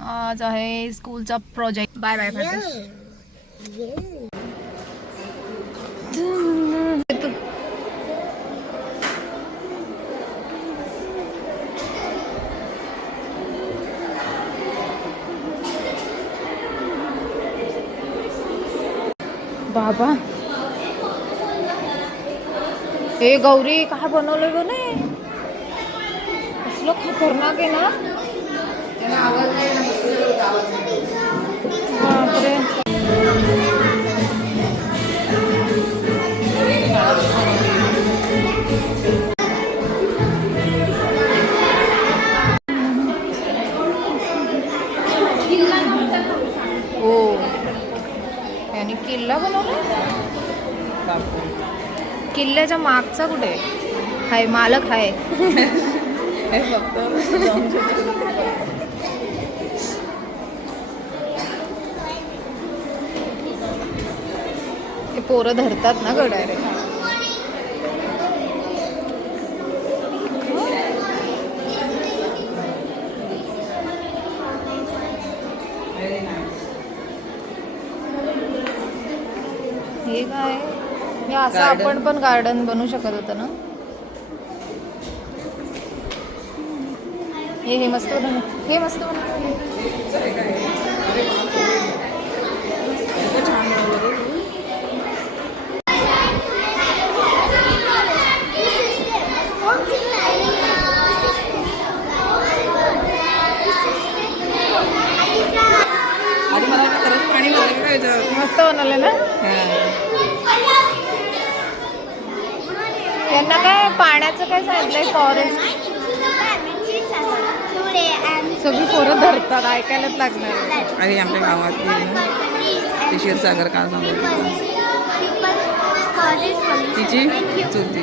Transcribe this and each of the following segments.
आज आहे स्कूलचा project. Bye bye बाबा. हे गौरी काय बनवलं ग? नाही कसलं खतरनाक आहे ना. बापरे. हो याने किल्ला बनवला. किल्ल्याच्या मागचा कुठे हाय? मालक आहे ते पोरं धरतात ना ग डायरेक्ट. हे काय हे असं आपण पण गार्डन बनवू शकत होतं ना. हे मस्त बनव. हे मस्त मस्त बनवलं ना. त्यांना काय पाण्याचं काय सांगितलंय? फॉरेस्ट. सगळी पोरं धरतात. ऐकायलाच लागणार. आणि आमच्या गावात क्षीरसागर का सांगतो तिची चुलती.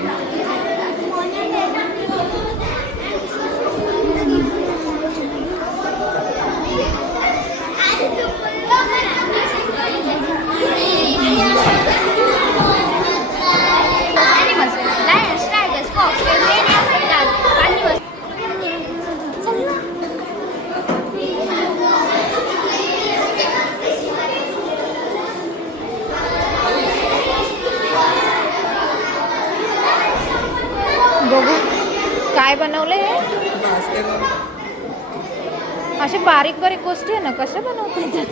बघू काय बनवलंय. असे बारीक बारीक गोष्टी आहे ना. कशा बनवता येतात?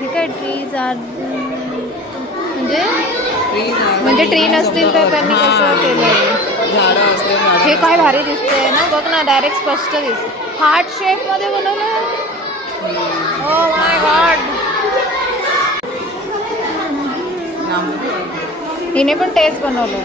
हे काय ट्रीज आर म्हणजे ट्री नसतील तर त्यांनी कसं केलंय. हे काय भारी दिसतंय ना. बघ ना डायरेक्ट स्पष्ट दिसत. हार्ट शेप मध्ये बनवलं. Oh my God. हिने पण तेच बनवलं.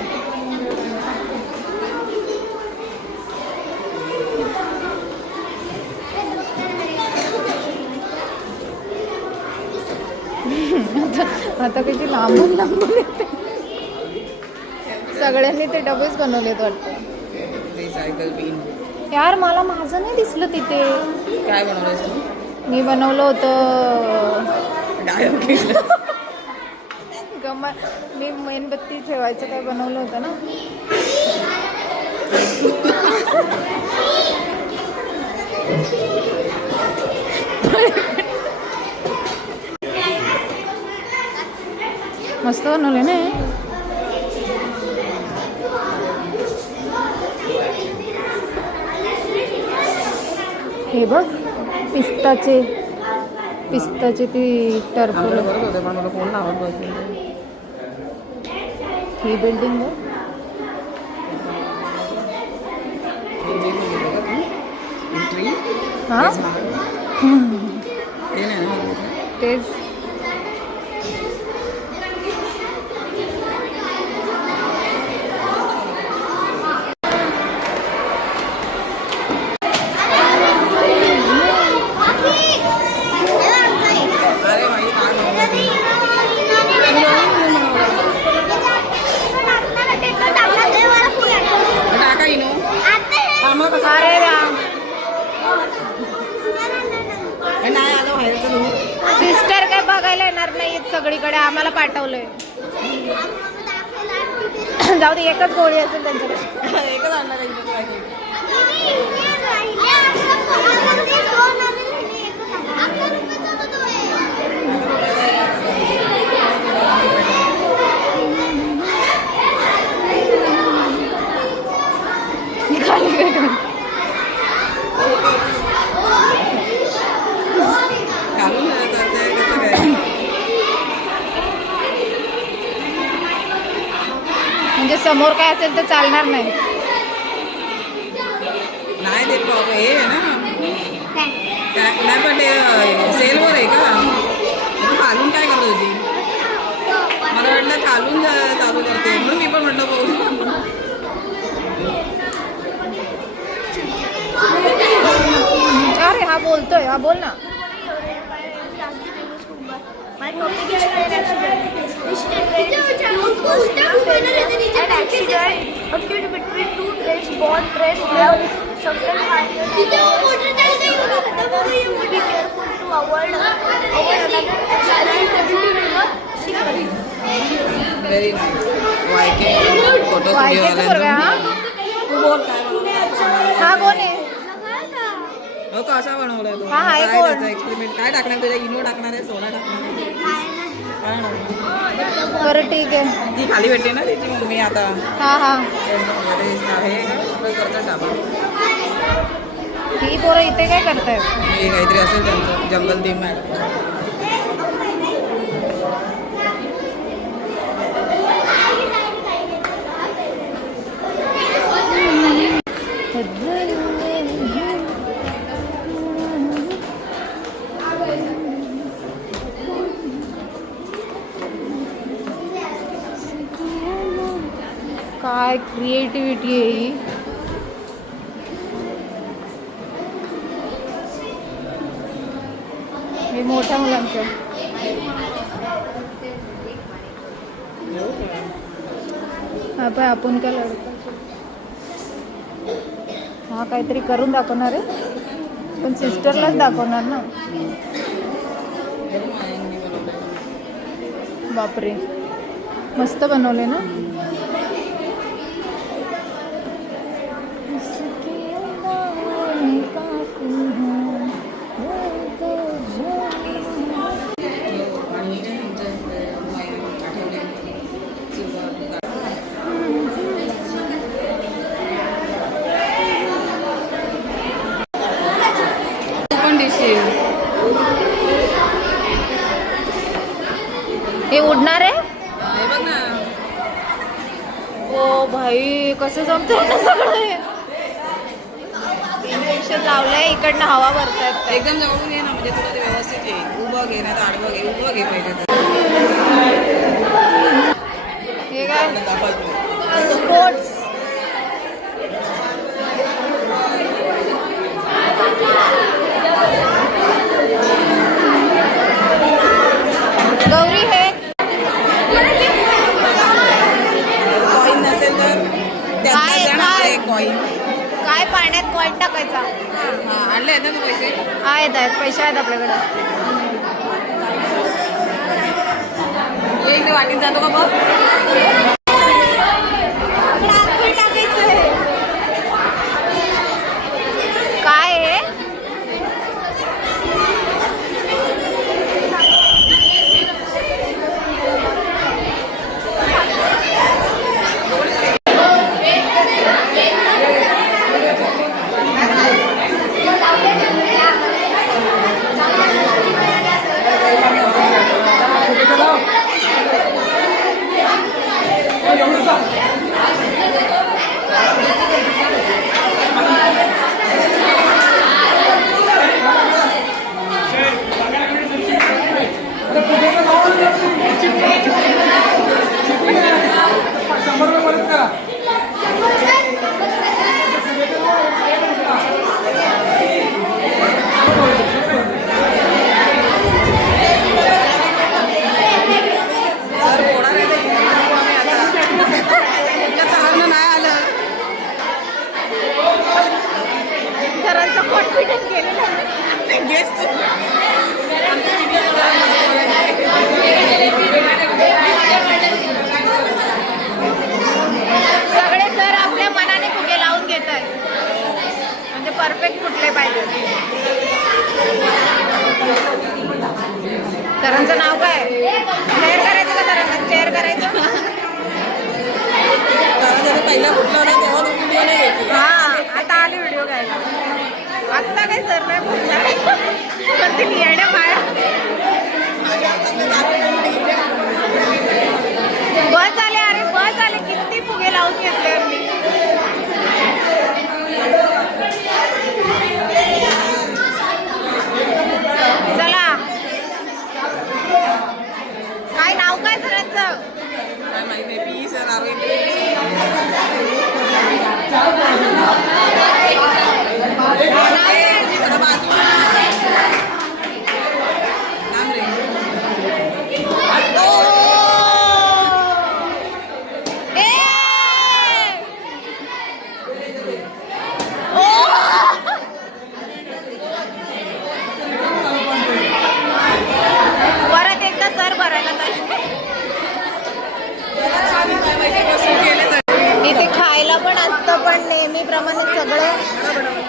आता किती लांबून लांबून येते. सगळ्यांनी ते डबेच बनवलेत वाटतं. यार मला माझं नाही दिसलं तिथे. काय बनवलं? मी बनवलं होतं मी मेणबत्ती ठेवायचं काय बनवलं होतं ना. मस्त बनवले ना. हे बघ पिस्ताचे ती टरफल. ही बिल्डिंग हा तेच. सिस्टर काय बघायला येणार नाही सगळीकडे. आम्हाला पाठवलंय. जाऊ दे एकच गोळी असेल त्यांच्याकडे. एकच आणणार आहे. घालून करते कसं काय. म्हणजे समोर काय असेल तर चालणार नाही. नाही ते हे आहे ना, नाही पण ते सेलवर आहे का. तू खालून काय करत होती. मला वाटलं खालून चालू करते म्हणून मी पण म्हटलं बघू. अरे हा बोलतोय, हा बोल ना. My communication and accident. An accident occurred between two trains. Both trains have suffered minor damage. Be careful to avoid another accident due to the signal. Very वायके फोटो वायकेचं पोरगं आहे, हा? तू बोल काय हा कोण आहे? हो कसा बनवलाय तो. हा, आहे काय कोण? त्याचा एक्सपेरिमेंट काय टाकणार तुझ्या इनो टाकणार आहे सोडा टाकणार आहे काय नाही. बरं ठीक आहे. ती खाली भेटते ना त्याची मम्मी आता. हा हा. आहे का करता ढाबा. ही पोरं इथे काय करतायत? हे काहीतरी असेल त्यांचं जंगल थीम आहे. काय क्रिएटिव्हिटी आहे ही. हे मोठ्या मुलांचं. हा पण आपण काय लढतो. हा काहीतरी करून दाखवणार आहे पण सिस्टरलाच दाखवणार ना. बापरे मस्त बनवले ना. हे उडणार आहे. हे बघ ना. ओ भाई कसं जमतंय ना सगळं. इंजेक्शन लावलंय इकडनं हवा भरतायत. एकदम जवळून घे ना म्हणजे तुला ते व्यवस्थित येईल. उभं घे ना तर आडवं घे. उभं घे पहिले तर. हे काय स्पोर्ट्स. गौरी हे कॉईन नसेल तर काय- काय? कॉईन. काय पाण्यात कॉईन टाकायचा. हा आणले आहेत ना तू पैसे. आहेत पैसे आहेत आपल्याकडे. एक वाटीत जातो का बघ. काय आहे. कॉन्फिडन्स गेलेला. सगळे सर आपल्या मनाने फुगे लावून घेत आहेत म्हणजे परफेक्ट फुटले पाहिजे. सरांचं नाव काय. शेअर करायचं का सरांना. शेअर करायचं. पहिला कुठला तेव्हा हा आता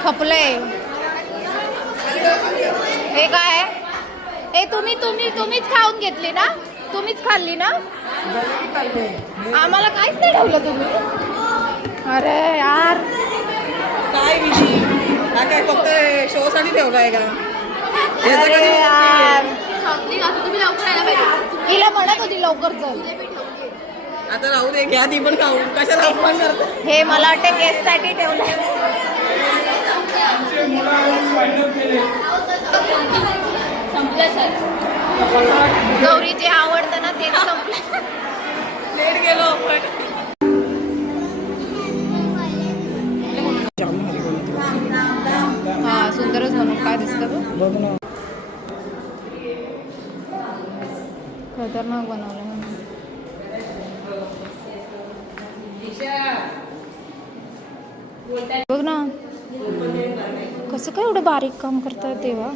खपले. हे काय? हे तुम्हीच खाऊन घेतली ना? तुम्हीच खाल्ली ना? आम्हाला काहीच नाही ठेवलं तुम्ही. अरे यार काय विधी हा काय फक्त शो साठी ठेवलाय का? अरे यार तिला म्हणत होती लवकर चल. आता राहू दे घ्या ती पण खाऊ कशाला अपमान करतो. हे मला वाटतं गेस्ट साठी ठेवलं. गौरी जे आवडतं ना तेच संपलं. लेट गेलो आपण. हा सुंदरच म्हणून काय दिसतं बघ ना. खतरनाक बनवलं. बघ ना कसं काय एवढं बारीक काम करतात तेव्हा.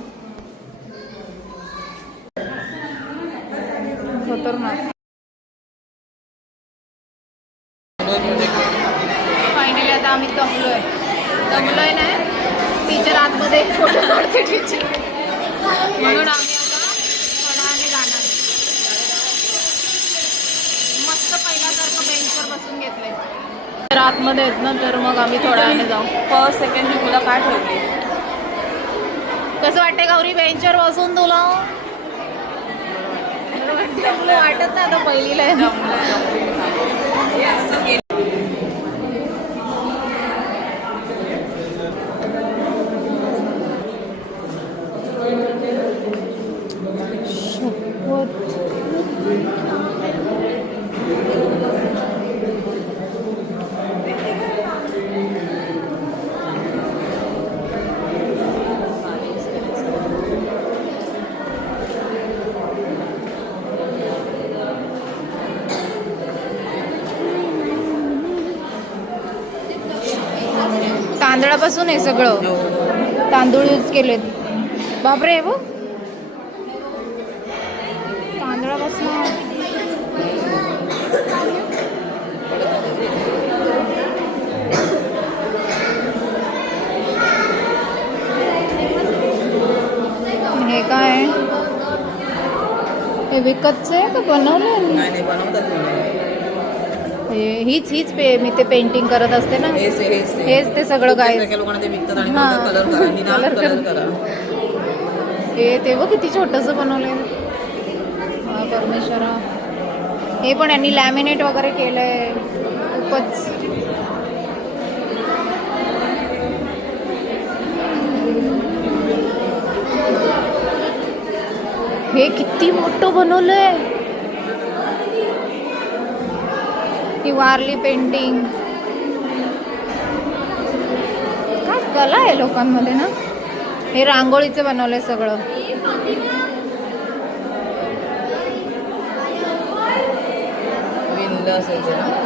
खतरनाक. फायनली आता आम्ही दमलोय ना. टीचर आतमध्ये फोटो काढते टीचर म्हणून आम्ही आता थोड्याने जाणार. मस्त पहिल्यासारखं बेंचवर बसून घेतलंय. तर आतमध्ये आहेत ना तर मग आम्ही थोड्या वेळाने जाऊ. फर्स्ट सेकंड तुला काय ठेवली? कसं वाटतंय गौरी बेंचवर बसून तुला? वाटत ना आता पहिलीला आहे. तांदळापासून आहे सगळं. तांदूळ यूज केलेत. बापरे हो तांदळापासून. हे काय हे विकतचं आहे का बनवलं? नाही बनवतात. हीच मी ते पेंटिंग करत असते ना. हेच ते सगळं काय लोकांना ते विकतात आणि कलर करा. हे ते बघ किती छोटंसं बनवलंय. हा परमेश्वरा. हे पण यांनी लॅमिनेट वगैरे केलंय. खूपच हे किती मोठं बनवलंय. ही वारली पेंटिंग. काय कला आहे लोकांमध्ये ना. हे रांगोळीचं बनवलंय सगळं.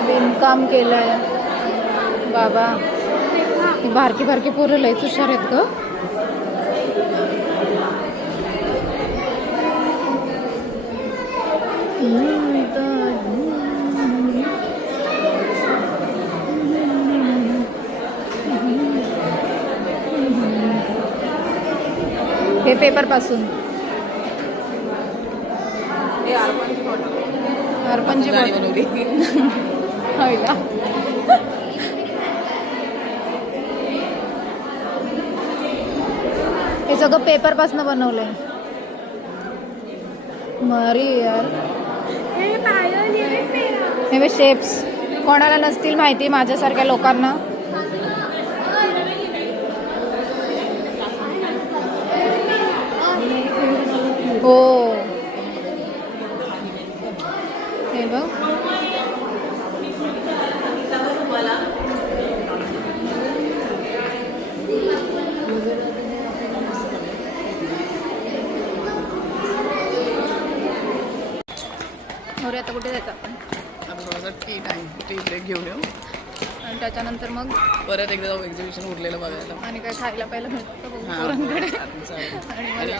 विणकाम केलंय बाबा. बारकी पोरं लयच हुशार आहेत ग. हे पेपर पासून अर्पणची बनवली. हे सगळं पेपर पासून बनवलंय. मरी यार. हे शेप्स कोणाला नसतील माहिती माझ्यासारख्या लोकांना. हो हे बघ. आता कुठे जायचं आपण? टी ब्रेक घेऊन येऊ आणि त्याच्यानंतर मग परत एकदा जाऊ एक्झिबिशन उरलेलं बघायला. आणि काय खायला पहिलं मिळतं पोरांकडे. आणि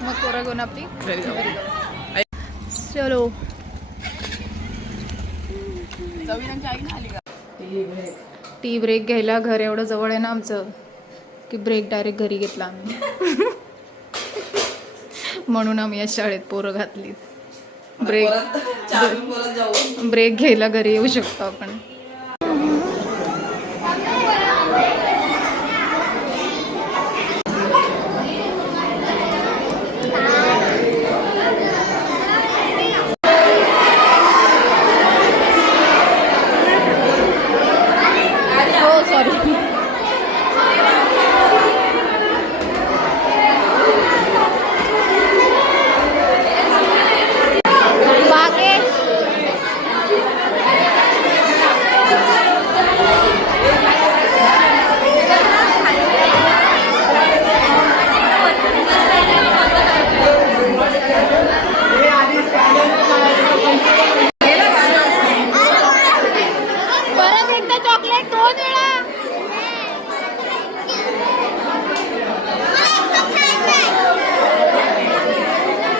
मग पोरं घेऊन आपली घरी जाऊ. चलो. आई ना आली का? टी ब्रेक घ्यायला घर एवढं जवळ आहे ना आमचं की ब्रेक डायरेक्ट घरी घेतला आम्ही. म्हणून आम्ही या शाळेत पोरं घातली. ब्रेक परत जाऊ. ब्रेक घ्यायला घरी येऊ शकतो आपण. हो सॉरी. परत एकदा चॉकलेट 2 वेळा.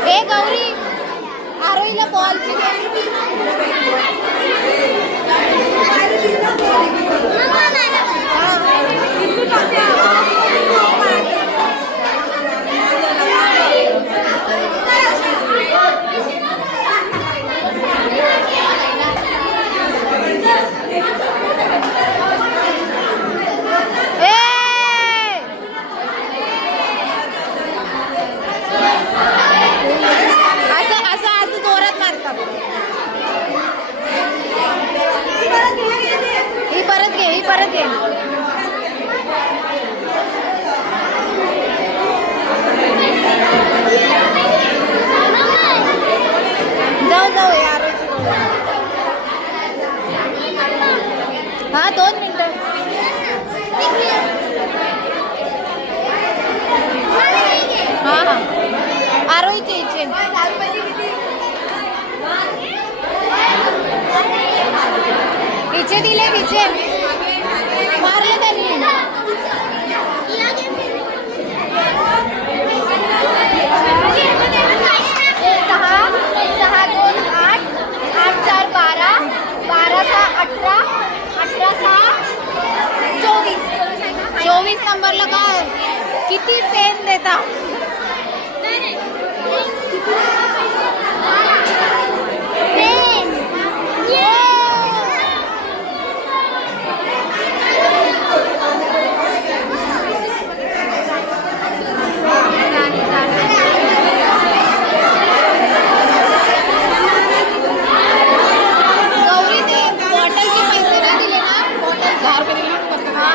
ए गौरी आरोहीला बॉलची असं जोरात मारतात. ही परत घे. जाऊ यार. हा 2 मिनिटं. हा आरोहीचे इच्छे दिले तिचे मारले त्यांनी. 6, 2, 8, 8, 4, 12, 12, 6, 18, 18, 6, 24. 24 नंबरला काय किती पेन देता. गौरी ते बॉटलचे पैसे नाही दिले ना. बॉटल 4 रुपये दिले ना. हा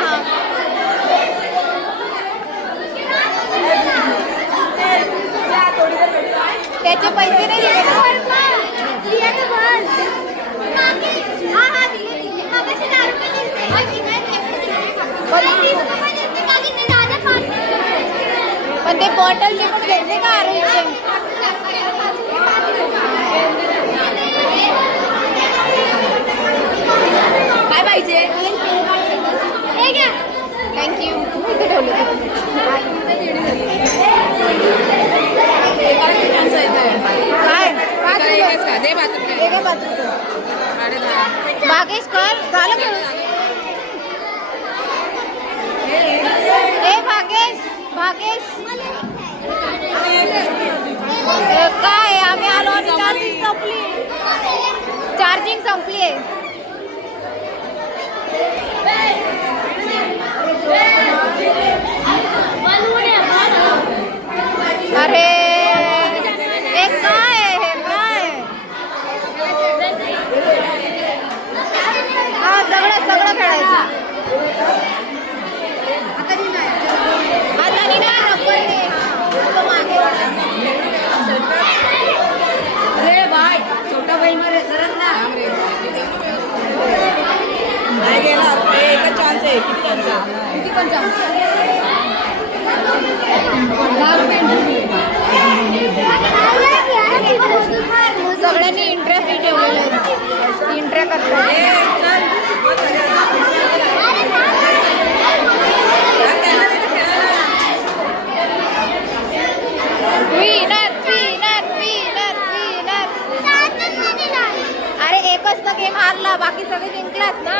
त्याचे पैसे नाही दिले ना. पण ते बॉटलचे पण घेतले का आरोहीचे. काय पाहिजे. थँक्यू. इथे ठेवले काय भागेश कर झालं का. ए भागेश काय आम्ही आलो आणि चार्जिंग संपली आहे. अरे एक काय हा सगळं खेळायचं. आता नाही अरे भाई छोटा भाई मरे सरत ना. नाही गेला. एकच चान्स आहे. किती पण चान्स. सगळ्यांनी इंटरेस्ट ठेवलेला आहे. इंटरे करतात. अरे एकच तर गेम हारला बाकी सगळे जिंकलाच ना.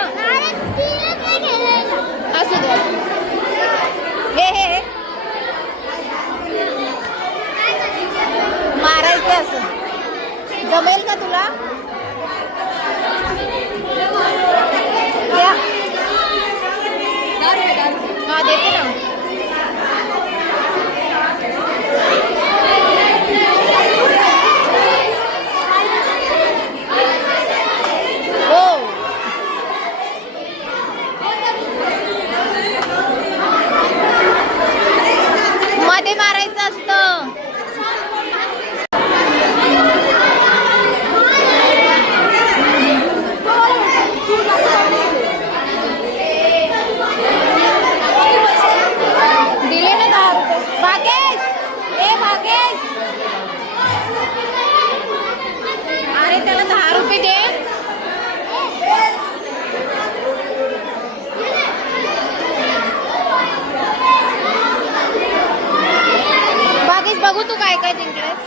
काय काय जिंकलंस?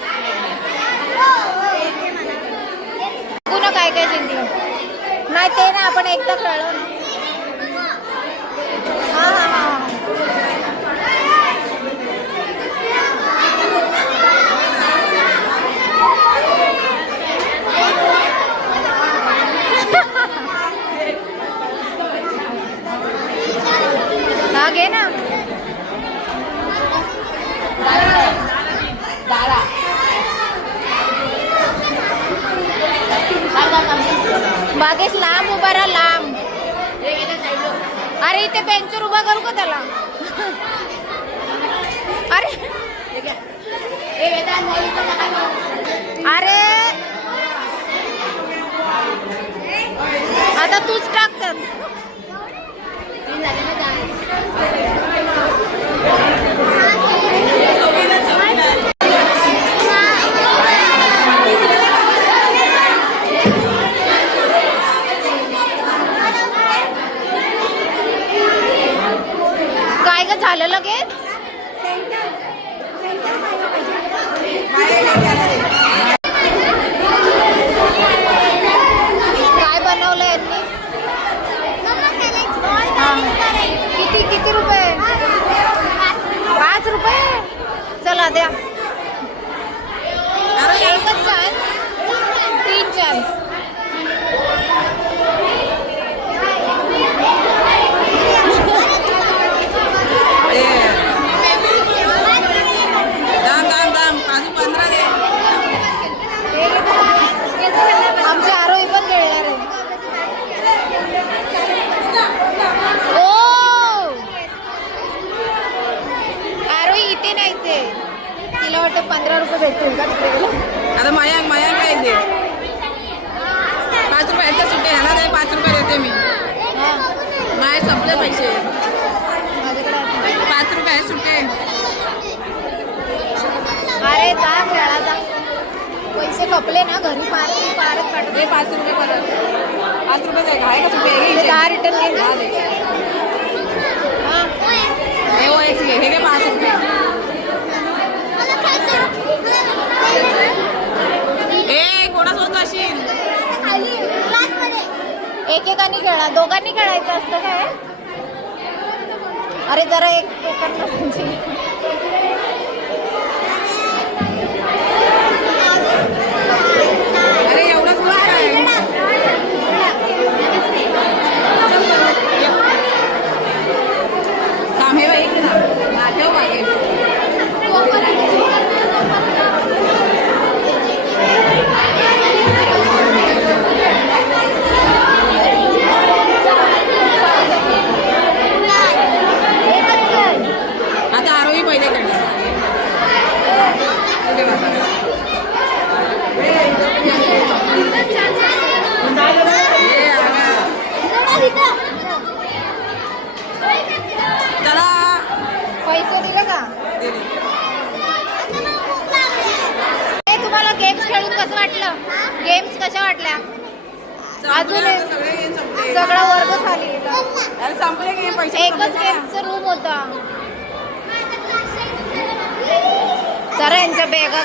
बघू ना काय काय जिंकलं. नाही ते ना आपण एकदा खेळलो ना. हा हा हा हा घे ना. बागेश लांब उभा राहा लांब. अरे इथे बेंचवर उभा करू का त्याला? अरे अरे आता तूच टाकतात. काय ग झालं लगेच? काय बनवलं यांनी? किती किती रुपये? 5 रुपये. चला द्या. एकच चान्स 3 चान्स. आमची आरोही पण खेळणार आहे. ओ आरोही इथे नाही ते. तिला वाटतं 15 रुपये भेटतील का तिकडे. आता मयांक काय दे. 5 रुपये येते सुट्टे ह्याला दे. 5 रुपये देते मी. नाही संपले पैसे. 5 रुपये आहे सुट्टे. अरे जा खेळा जा. पैसे कपले ना घरी पारत काढते. 5 रुपये परत. 5 रुपये दे. आहे का सुट्टे? 10 रिटर्न घे. हे हो एक हे घे 5 रुपये. ए कोणासोबत जाशील? एकेकानी खेळा. दोघांनी खेळायचं असतं काय? अरे जरा एक अरे एवढंच कसं काय? थांब हे बाई ना ठेव मागे. आता आरोही पहिले करणार. चला पैसे दिले का? तुम्हाला गेम्स खेळून कसं वाटलं? गेम्स कशा वाटल्या? अजून सगळा वर्ग खाली. संपले की पैसे. एकच गेमचा रूम होता. जरा यांच्या बॅगा